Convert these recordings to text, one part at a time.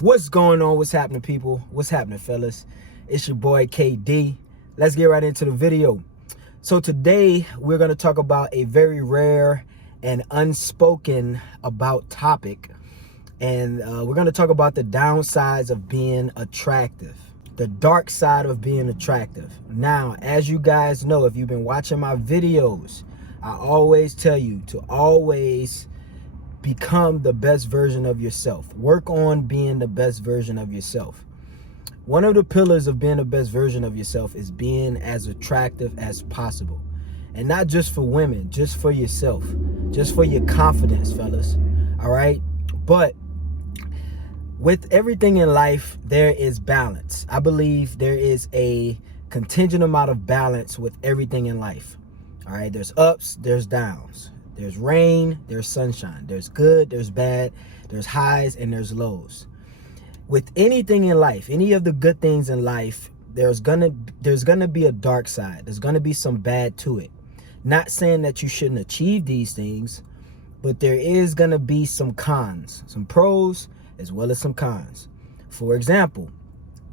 What's going on? What's happening, people? What's happening, fellas? It's your boy KD. Let's get right into the video. So today we're going to talk about a very rare and unspoken about topic, and we're going to talk about the downsides of being attractive, the dark side of being attractive. Now, as you guys know, if you've been watching my videos, I always tell you to always become the best version of yourself. Work on being the best version of yourself. One of the pillars of being the best version of yourself is being as attractive as possible. And not just for women, just for yourself, just for your confidence, fellas. All right? But with everything in life, there is balance. I believe there is a contingent amount of balance with everything in life. All right? There's ups, there's downs. There's rain, there's sunshine. There's good, there's bad, there's highs, and there's lows. With anything in life, any of the good things in life, there's gonna be a dark side. There's gonna be some bad to it. Not saying that you shouldn't achieve these things, but there is gonna be some cons, some pros as well as some cons. For example,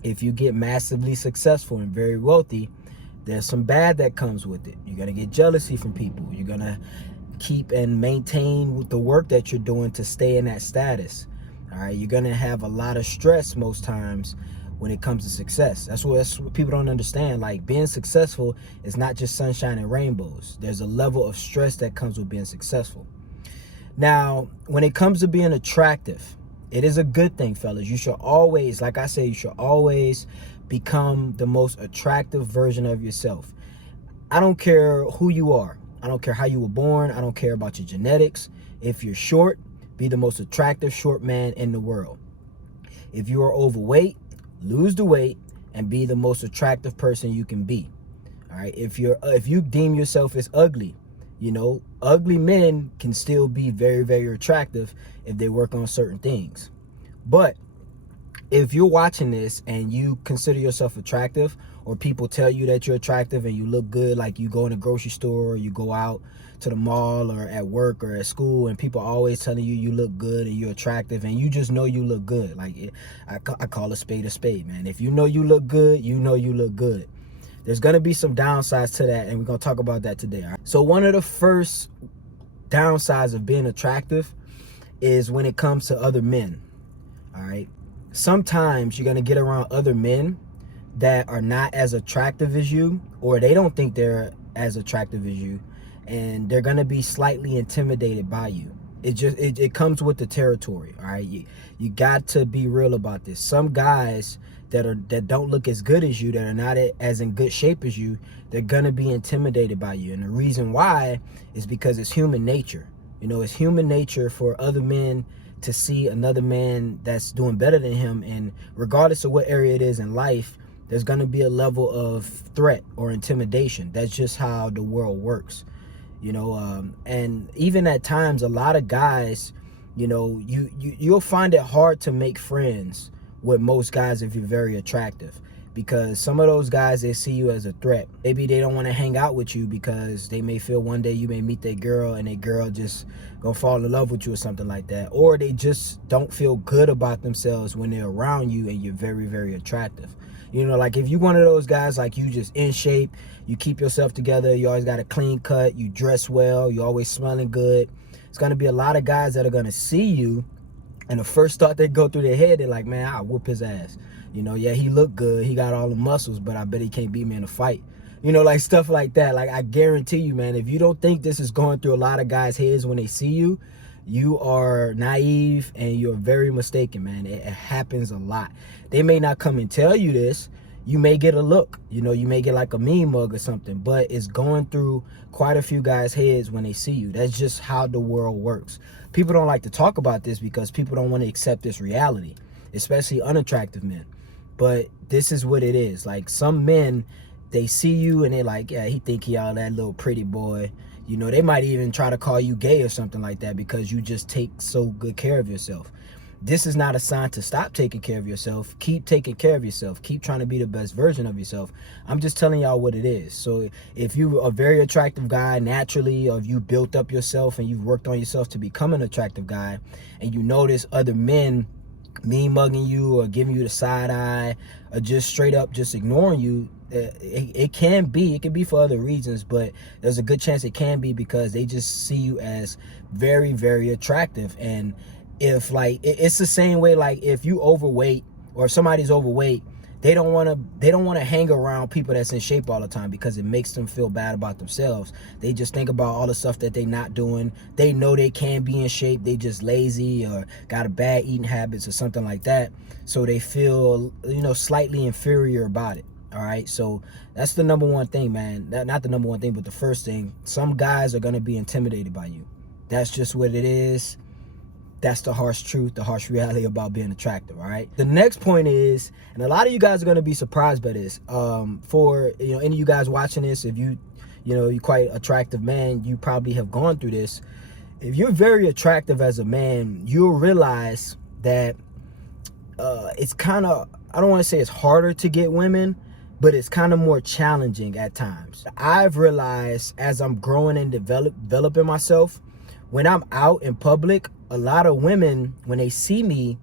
if you get massively successful and very wealthy, there's some bad that comes with it. You're gonna get jealousy from people. You're gonna keep and maintain the work that you're doing to stay in that status. All right, you're gonna have a lot of stress most times when it comes to success. That's what people don't understand. Like, being successful is not just sunshine and rainbows. There's a level of stress that comes with being successful. Now, when it comes to being attractive, it is a good thing, fellas. You should always, like I say, you should always become the most attractive version of yourself. I don't care who you are. I don't care how you were born. I don't care about your genetics. If you're short, be the most attractive short man in the world. If you are overweight, lose the weight and be the most attractive person you can be. All right. If you deem yourself as ugly, you know, ugly men can still be very, very attractive if they work on certain things. But if you're watching this and you consider yourself attractive, or people tell you that you're attractive and you look good, like you go in a grocery store or you go out to the mall or at work or at school, and people always telling you you look good and you're attractive, and you just know you look good. Like, I call a spade, man. If you know you look good, you know you look good. There's going to be some downsides to that, and we're going to talk about that today. All right? So one of the first downsides of being attractive is when it comes to other men. All right. Sometimes you're going to get around other men that are not as attractive as you, or they don't think they're as attractive as you, and they're going to be slightly intimidated by you. It comes with the territory. All right. You got to be real about this. Some guys that don't look as good as you, that are not as in good shape as you, they're going to be intimidated by you. And the reason why is because it's human nature. You know, it's human nature for other men to see another man that's doing better than him, and regardless of what area it is in life, there's going to be a level of threat or intimidation. That's just how the world works, you know. And even at times, a lot of guys, you know, you'll find it hard to make friends with most guys if you're very attractive, because some of those guys, they see you as a threat. Maybe they don't want to hang out with you because they may feel one day you may meet their girl and their girl just gonna fall in love with you or something like that. Or they just don't feel good about themselves when they're around you and you're very, very attractive. You know, like if you're one of those guys, like you just in shape, you keep yourself together, you always got a clean cut, you dress well, you always smelling good. It's gonna be a lot of guys that are gonna see you, and the first thought they go through their head, they're like, man, I'll whoop his ass. You know, yeah, he looked good, he got all the muscles, but I bet he can't beat me in a fight. You know, like stuff like that. Like, I guarantee you, man, if you don't think this is going through a lot of guys' heads when they see you, you are naive and you're very mistaken, man. It happens a lot. They may not come and tell you this. You may get a look, you know, you may get like a mean mug or something, but it's going through quite a few guys' heads when they see you. That's just how the world works. People don't like to talk about this because people don't want to accept this reality, especially unattractive men. But this is what it is. Like, some men, they see you and they're like, yeah, he think he all that little pretty boy. You know, they might even try to call you gay or something like that because you just take so good care of yourself. This is not a sign to stop taking care of yourself. Keep taking care of yourself. Keep trying to be the best version of yourself. I'm just telling y'all what it is. So if you're a very attractive guy naturally, or if you built up yourself and you've worked on yourself to become an attractive guy, and you notice other men mean mugging you or giving you the side eye or just straight up just ignoring you, it can be for other reasons, but there's a good chance it can be because they just see you as very, very attractive. And if like it's the same way, like if you overweight or if somebody's overweight, they don't want to hang around people that's in shape all the time because it makes them feel bad about themselves. They just think about all the stuff that they not doing. They know they can be in shape, they just lazy or got a bad eating habits or something like that, so they feel, you know, slightly inferior about it. All right, so that's the number one thing, man. Not the number one thing, but the first thing. Some guys are going to be intimidated by you. That's just what it is. That's the harsh truth, the harsh reality about being attractive. All right, the next point is, and a lot of you guys are going to be surprised by this, for, you know, any of you guys watching this, if you're quite attractive man, you probably have gone through this. If you're very attractive as a man, you'll realize that it's kind of, I don't want to say it's harder to get women, but it's kind of more challenging at times. I've realized as I'm growing and developing myself, when I'm out in public, a lot of women, when they see me,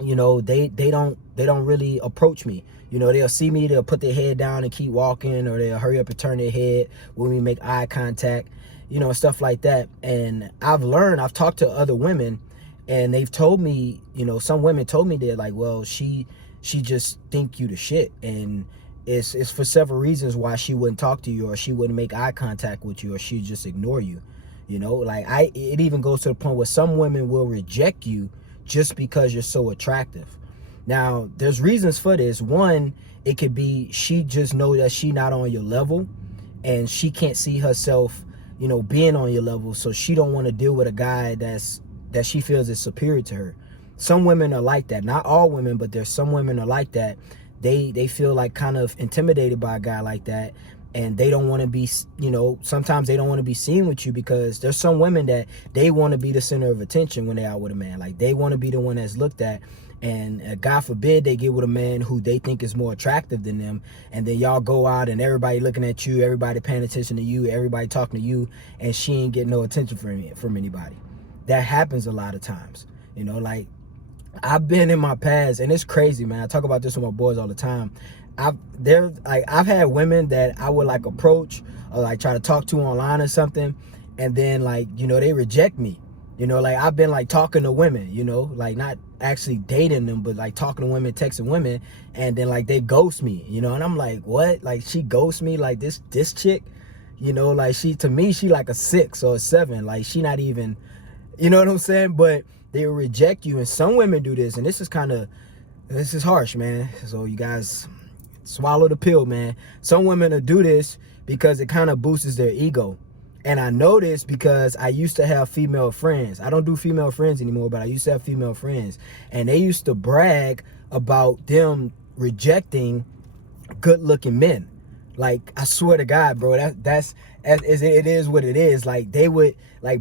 you know, they don't really approach me. You know, they'll see me, they'll put their head down and keep walking, or they'll hurry up and turn their head when we make eye contact, you know, stuff like that. And I've talked to other women, and they've told me, you know, some women told me, they're like, well, she just think you the shit, and it's for several reasons why she wouldn't talk to you, or she wouldn't make eye contact with you, or she'd just ignore you. You know, like it even goes to the point where some women will reject you just because you're so attractive. Now, there's reasons for this. One, it could be she just know that she not on your level, and she can't see herself, you know, being on your level, so she don't want to deal with a guy that she feels is superior to her. Some women are like that. Not all women, but there's some women are like that. They feel like kind of intimidated by a guy like that, and they don't want to be, you know, sometimes they don't want to be seen with you, because there's some women that they want to be the center of attention when they're out with a man. Like, they want to be the one that's looked at, and God forbid they get with a man who they think is more attractive than them, and then y'all go out and everybody looking at you, everybody paying attention to you, everybody talking to you, and she ain't getting no attention from anybody. That happens a lot of times. You know, like, I've been in my past, and it's crazy, man. I talk about this with my boys all the time. I've had women that I would like approach or like try to talk to online or something, and then, like, you know, they reject me. You know, like, I've been like talking to women, you know, like not actually dating them, but like talking to women, texting women, and then like they ghost me, you know, and I'm like, what? Like, she ghosts me? Like, this chick, you know, like, to me she like a 6 or a 7. Like, she not even, you know what I'm saying? But they will reject you, and some women do this, and this is harsh, man. So you guys swallow the pill, man. Some women will do this because it kind of boosts their ego. And I know this because I used to have female friends. I don't do female friends anymore, but I used to have female friends, and they used to brag about them rejecting good-looking men. Like, I swear to God, bro, it is what it is. Like, they would like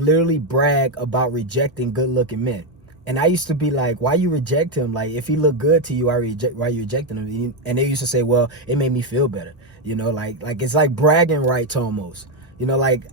literally brag about rejecting good-looking men. And I used to be like, why you reject him? Like, if he look good to you, why you rejecting him? And they used to say, well, it made me feel better. You know, like it's like bragging rights almost. You know, like,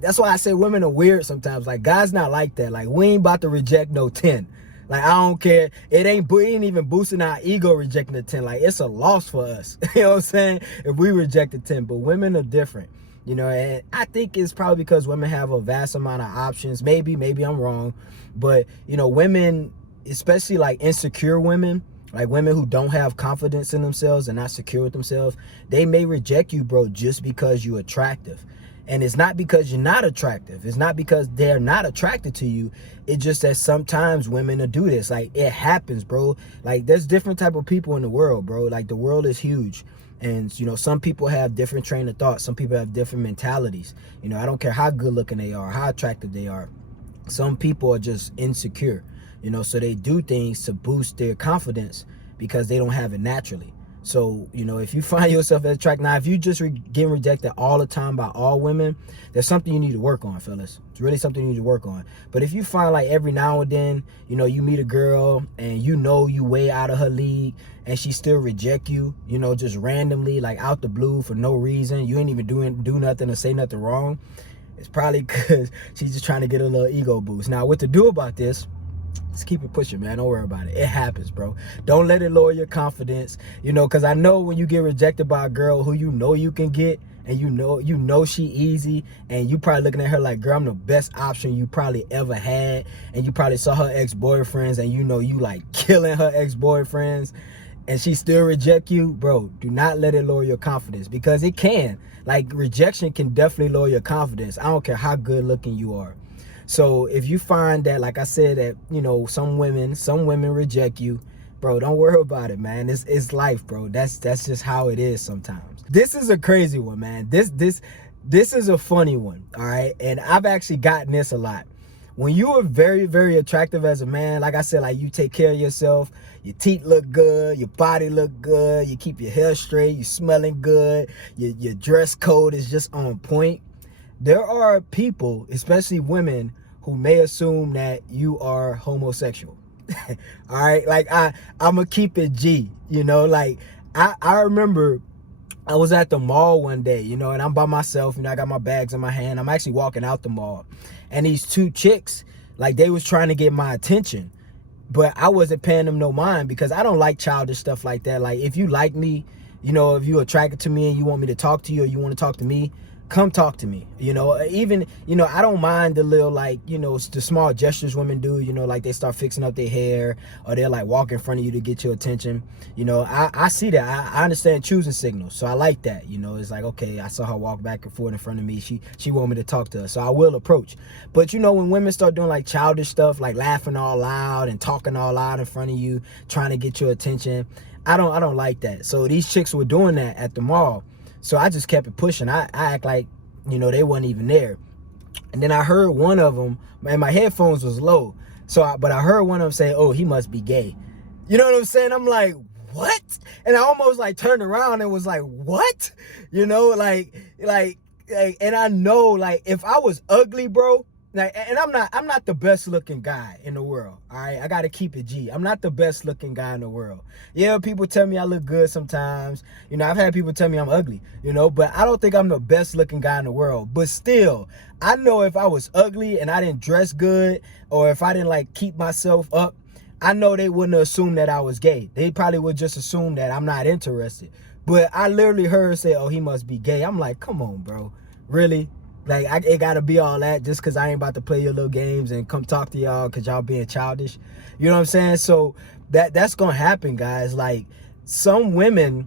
that's why I say women are weird sometimes. Like, guys not like that. Like, we ain't about to reject no 10. Like, I don't care. It ain't even boosting our ego rejecting the 10. Like, it's a loss for us. You know what I'm saying? If we reject the 10. But women are different. You know, and I think it's probably because women have a vast amount of options. Maybe I'm wrong. But, you know, women, especially like insecure women, like women who don't have confidence in themselves and not secure with themselves, they may reject you, bro, just because you're attractive. And it's not because you're not attractive. It's not because they're not attracted to you. It's just that sometimes women will do this. Like, it happens, bro. Like, there's different type of people in the world, bro. Like, the world is huge. And, you know, some people have different train of thought. Some people have different mentalities. You know, I don't care how good looking they are, how attractive they are. Some people are just insecure, you know, so they do things to boost their confidence because they don't have it naturally. So, you know, if you find yourself attracted, now if you just getting rejected all the time by all women, there's something you need to work on, fellas. It's really something you need to work on. But if you find like every now and then, you know, you meet a girl and you know you way out of her league and she still reject you, you know, just randomly, like out the blue for no reason, you ain't even do nothing or say nothing wrong, it's probably because she's just trying to get a little ego boost. Now, what to do about this Just keep it pushing, man. Don't worry about it. It happens, bro. Don't let it lower your confidence, because I know when you get rejected by a girl who you can get, and you know she easy, and you probably looking at her like, girl, I'm the best option you probably ever had, and you probably saw her ex-boyfriends, and you like killing her ex-boyfriends, and she still reject you, bro. Do not let it lower your confidence, because it can. Like, rejection can definitely lower your confidence. I don't care how good looking you are. So if you find that, like I said, that some women reject you, bro, don't worry about it, man. It's life, bro. That's just how it is sometimes. This is a crazy one, man. This is a funny one, all right? And I've actually gotten this a lot. When you are very, very attractive as a man, like I said, like, you take care of yourself, your teeth look good, your body look good, you keep your hair straight, you smelling good, your dress code is just on point. There are people, especially women, who may assume that you are homosexual. All right, like, I'ma keep it G. Like, I remember I was at the mall one day, and I'm by myself, I got my bags in my hand. I'm actually walking out the mall, and these two chicks, like, they was trying to get my attention, but I wasn't paying them no mind, because I don't like childish stuff like that. Like, if you like me, if you're attracted to me and you want me to talk to you, or you want to talk to me, come talk to me. Even I don't mind the little, like, the small gestures women do, like they start fixing up their hair, or they're like walk in front of you to get your attention. I see that. I understand choosing signals, so I like that. It's like, okay, I saw her walk back and forth in front of me, she want me to talk to her, so I will approach. But when women start doing like childish stuff, like laughing all loud and talking all loud in front of you, trying to get your attention, I don't like that. So these chicks were doing that at the mall. So I just kept it pushing. I act like, they wasn't even there. And then I heard one of them, and my headphones was low. But I heard one of them say, "Oh, he must be gay." You know what I'm saying? I'm like, what? And I almost like turned around and was like, what? And I know, like, if I was ugly, bro, like, and I'm not the best looking guy in the world. All right, I gotta keep it G. I'm not the best looking guy in the world. Yeah, people tell me I look good sometimes. I've had people tell me I'm ugly, but I don't think I'm the best looking guy in the world. But still, I know if I was ugly and I didn't dress good, or if I didn't like keep myself up, I know they wouldn't assume that I was gay. They probably would just assume that I'm not interested. But I literally heard her say, "Oh, he must be gay." I'm like, come on, bro. Really? Like, it gotta be all that just because I ain't about to play your little games and come talk to y'all because y'all being childish. You know what I'm saying? So that's gonna happen, guys. Like, some women,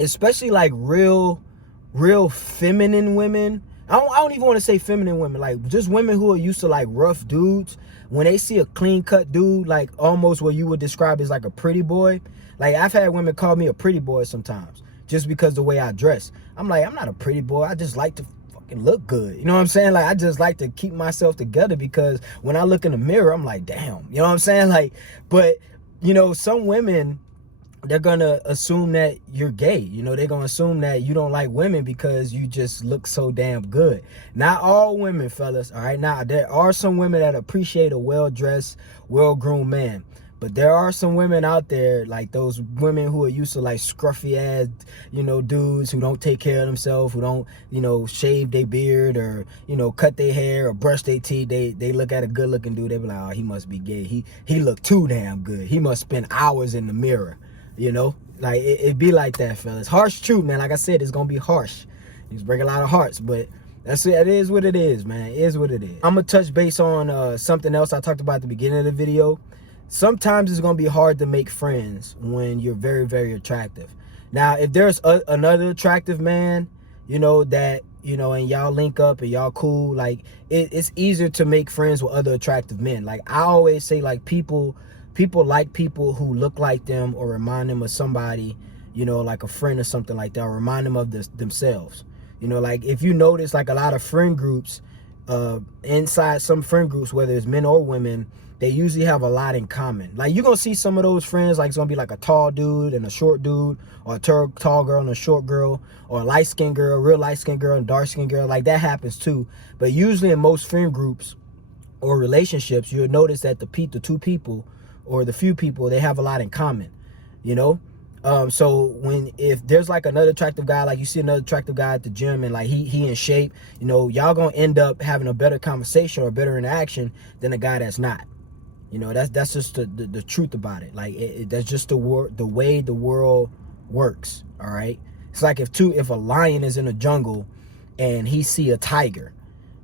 especially like real feminine women, I don't even want to say feminine women, like just women who are used to like rough dudes, when they see a clean cut dude, like almost what you would describe as like a pretty boy. Like, I've had women call me a pretty boy sometimes just because the way I dress. I'm like, I'm not a pretty boy. I just like to look good. You know what I'm saying? Like, I just like to keep myself together, because when I look in the mirror, I'm like, damn. You know what I'm saying? Like, but some women, they're gonna assume that you're gay. They're gonna assume that you don't like women because you just look so damn good. Not all women, fellas, all right? Now, there are some women that appreciate a well-dressed, well-groomed man. But there are some women out there, like those women who are used to like scruffy ass, dudes who don't take care of themselves, who don't, shave their beard, or, cut their hair or brush their teeth. They look at a good looking dude, they be like, "Oh, he must be gay. He look too damn good. He must spend hours in the mirror." Like, it be like that, fellas. Harsh truth, man. Like I said, it's gonna be harsh. It's break a lot of hearts, but that's it. It is what it is, man. It is what it is. I'm gonna touch base on something else I talked about at the beginning of the video. Sometimes it's going to be hard to make friends when you're very, very attractive. Now, if there's another attractive man, that, and y'all link up and y'all cool, like, it's easier to make friends with other attractive men. Like, I always say, like, people like people who look like them or remind them of somebody, like a friend or something like that, or remind them of themselves. Like, if you notice, like, a lot of friend groups, inside some friend groups, whether it's men or women, they usually have a lot in common. Like, you're going to see some of those friends, like, it's going to be like a tall dude and a short dude, or a tall girl and a short girl, or a light-skinned girl, a real light-skinned girl and dark-skinned girl. Like, that happens too. But usually in most friend groups or relationships, you'll notice that the two people or the few people, they have a lot in common, so if there's like another attractive guy, like you see another attractive guy at the gym and like he in shape, y'all gonna end up having a better conversation or better interaction than a guy that's not. You know, that's just the truth about it. Like that's just the way the world works. All right. It's like if a lion is in a jungle and he see a tiger,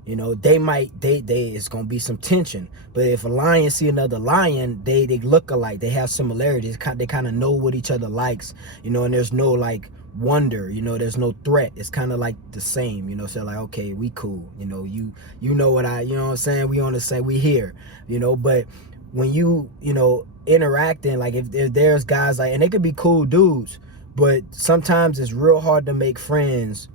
you know, they it's gonna be some tension. But if a lion see another lion, they look alike. They have similarities. They kind of know what each other likes, you know, and there's no like wonder, you know, there's no threat. It's kind of like the same, you know. So like, okay, we cool, you know, you know what you know what I'm saying, we on the same, we here, you know. But when you know, interacting, like if there's guys like, and they could be cool dudes, but sometimes it's real hard to make friends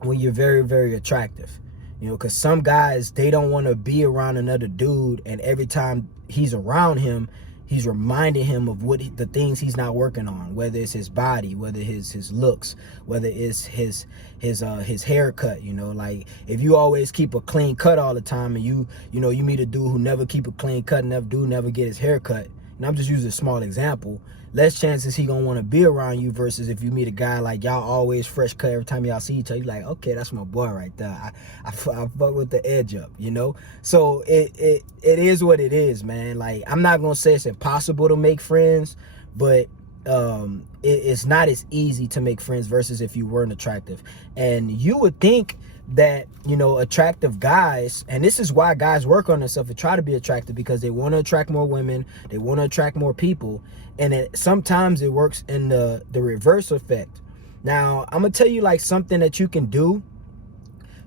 when you're very, very attractive, you know, because some guys, they don't want to be around another dude, and every time he's around him, he's reminding him of the things he's not working on, whether it's his body, whether his looks, whether it's his haircut. You know, like if you always keep a clean cut all the time, and you know, you meet a dude who never keep a clean cut, never get his hair cut, and I'm just using a small example, less chances he gonna want to be around you versus if you meet a guy like y'all always fresh cut every time y'all see each other. You're like, okay, that's my boy right there. I fuck with the edge up, you know. So it is what it is, man. Like, I'm not gonna say it's impossible to make friends, but it's not as easy to make friends versus if you weren't attractive. And you would think that, you know, attractive guys, and this is why guys work on themselves and try to be attractive, because they want to attract more women, they want to attract more people, and sometimes it works in the reverse effect. Now, I'm gonna tell you like something that you can do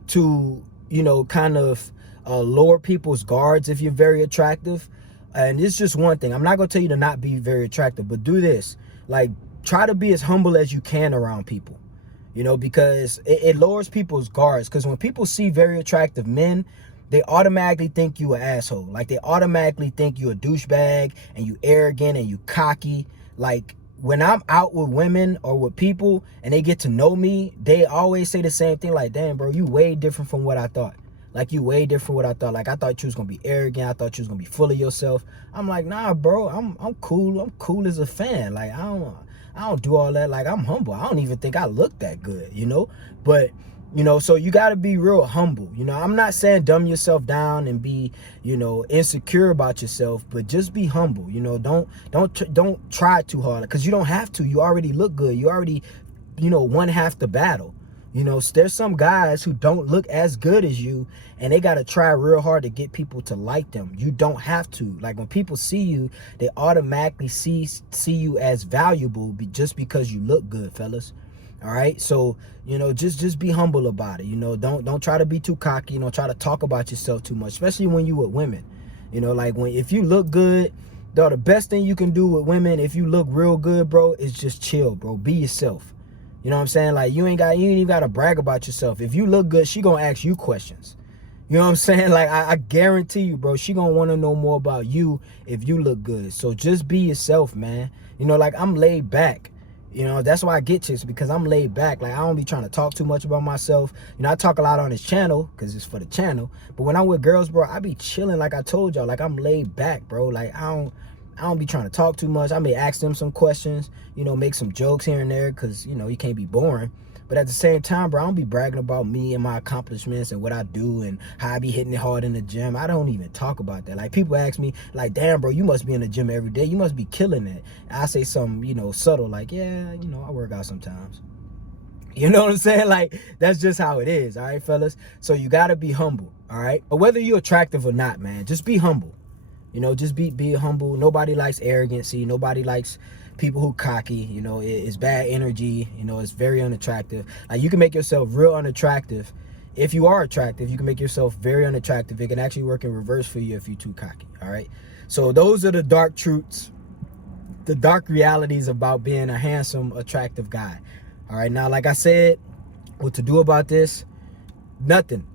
to, you know, kind of lower people's guards if you're very attractive. And it's just one thing. I'm not gonna tell you to not be very attractive, but do this. Like, try to be as humble as you can around people, you know, because it lowers people's guards. Because when people see very attractive men, they automatically think you an asshole. Like, they automatically think you a douchebag and you arrogant and you cocky. Like, when I'm out with women or with people and they get to know me, they always say the same thing. Like, damn, bro, you way different from what I thought. Like, you way different from what I thought. Like, I thought you was gonna be arrogant. I thought you was gonna be full of yourself. I'm like, nah, bro, I'm cool. I'm cool as a fan. Like, I don't do all that. Like, I'm humble. I don't even think I look that good, you know. But, you know, so you got to be real humble. You know, I'm not saying dumb yourself down and be, you know, insecure about yourself, but just be humble. You know, don't try too hard, because you don't have to. You already look good. You already, you know, won half the battle. You know, there's some guys who don't look as good as you, and they got to try real hard to get people to like them. You don't have to. Like, when people see you, they automatically see you as valuable just because you look good, fellas. All right, so, you know, just be humble about it. You know, don't try to be too cocky. You know, try to talk about yourself too much, especially when you with women. You know, like, if you look good, though, the best thing you can do with women, if you look real good, bro, is just chill, bro. Be yourself. You know what I'm saying? Like, you ain't even gotta brag about yourself. If you look good, she gonna ask you questions. You know what I'm saying? Like, I guarantee you, bro, she gonna want to know more about you if you look good. So just be yourself, man. You know, like, I'm laid back. You know, that's why I get chicks, because I'm laid back. Like, I don't be trying to talk too much about myself. You know, I talk a lot on this channel because it's for the channel. But when I'm with girls, bro, I be chilling, like I told y'all. Like, I'm laid back, bro. Like, I don't be trying to talk too much. I may ask them some questions, you know, make some jokes here and there, because, you know, you can't be boring. But at the same time, bro, I don't be bragging about me and my accomplishments and what I do and how I be hitting it hard in the gym. I don't even talk about that. Like, people ask me, like, damn, bro, you must be in the gym every day. You must be killing it. I say something, you know, subtle, like, yeah, you know, I work out sometimes. You know what I'm saying? Like, that's just how it is, all right, fellas? So you got to be humble, all right? But whether you're attractive or not, man, just be humble. You know, just be humble. Nobody likes arrogancy. Nobody likes people who cocky. You know, it's bad energy. You know, it's very unattractive. Like, you can make yourself real unattractive. If you are attractive, you can make yourself very unattractive. It can actually work in reverse for you if you're too cocky. All right. So those are the dark truths, the dark realities about being a handsome, attractive guy. All right. Now, like I said, what to do about this? Nothing.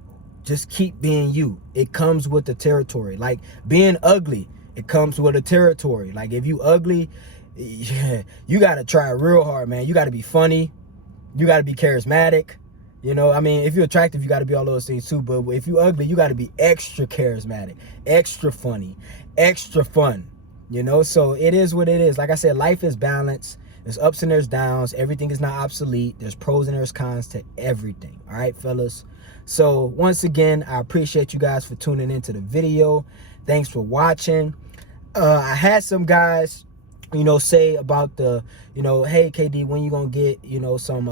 Just keep being you. It comes with the territory. Like, being ugly, it comes with a territory. Like, if you ugly, yeah, you got to try real hard, man. You got to be funny. You got to be charismatic. You know, I mean, if you're attractive, you got to be all those things too. But if you ugly, you got to be extra charismatic, extra funny, extra fun. You know, so it is what it is. Like I said, life is balance. There's ups and there's downs. Everything is not obsolete. There's pros and there's cons to everything. All right, fellas. So once again, I appreciate you guys for tuning into the video. Thanks for watching. I had some guys, you know, say about the, you know, hey KD, when you gonna get, you know, some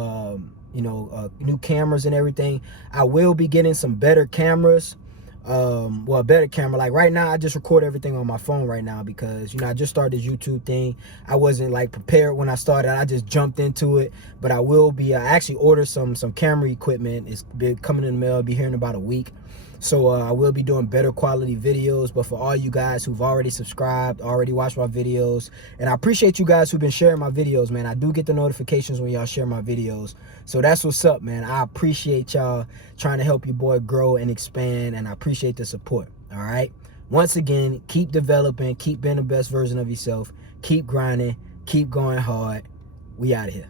new cameras and everything. I will be getting some better cameras. Well, a better camera. Like right now I just record everything on my phone right now because, you know, I just started this YouTube thing. I wasn't like prepared when I started. I just jumped into it. But I will be, I actually ordered some camera equipment. It's been coming in the mail. I'll be here in about a week. So I will be doing better quality videos. But for all you guys who've already subscribed, already watched my videos, and I appreciate you guys who've been sharing my videos, man. I do get the notifications when y'all share my videos. So that's what's up, man. I appreciate y'all trying to help your boy grow and expand, and I appreciate the support. All right. Once again, keep developing, keep being the best version of yourself, keep grinding, keep going hard. We out of here.